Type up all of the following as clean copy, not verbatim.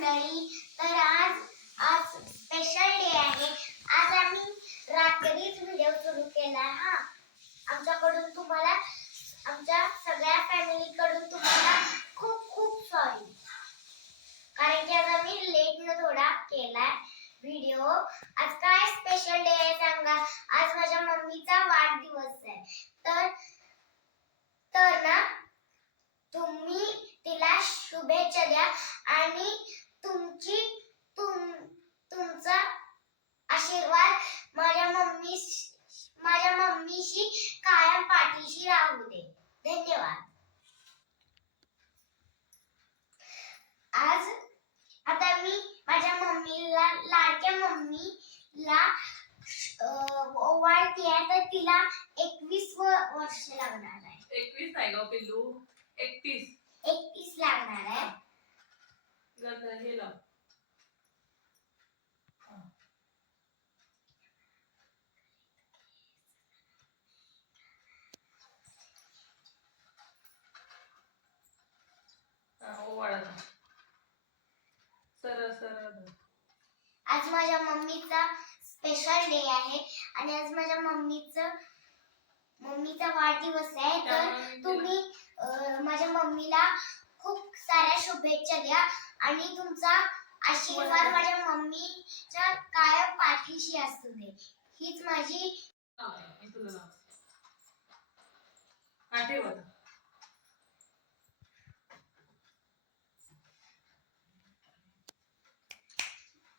मंडळी, तर आज आज स्पेशल डे आहे. आज आम्ही रात्रीच व्हिडिओ सुरू केला हा. आमच्याकडून तुम्हाला, आमच्या सगळ्या फॅमिली कडून तुम्हाला खूप खूप सॉरी, कारण की आज आम्ही लेट न थोडा केला व्हिडिओ. आज काय स्पेशल डे आहे सांगा? आज माझ्या मम्मीचा वाढदिवस आहे. तर तर ना तुम्ही तिला शुभेच्छा द्या आणि तुमचा आशीर्वाद माझ्या मम्मीशी कायम पाठीशी राहू दे. धन्यवाद. आता मी माझ्या मम्मीला, लाडक्या मम्मीला ओवाळते, तर तिला 21 वर्ष लागणार आहे. 21 नाही ग पिल्लू, 31. 31 लागणार आहे. हे लाव. आज माझ्या मम्मीचा स्पेशल डे आहे आणि आज माझ्या मम्मीचा वाढदिवस आहे. तर तुम्ही माझ्या मम्मीला खूप साऱ्या शुभेच्छा द्या आणि तुमचा आशीर्वाद माझ्या मम्मीच्या कायम पाठीशी असू दे. हीच माझी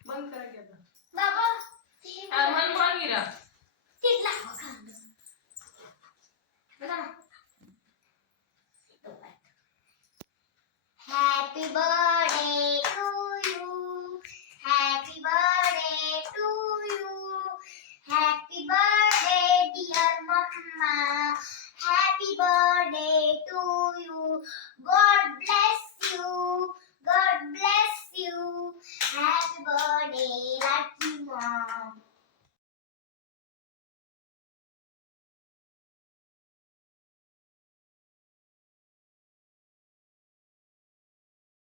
बंद करा की आता. बाबा मन मागिरा तिथला हॅपी बर्थडे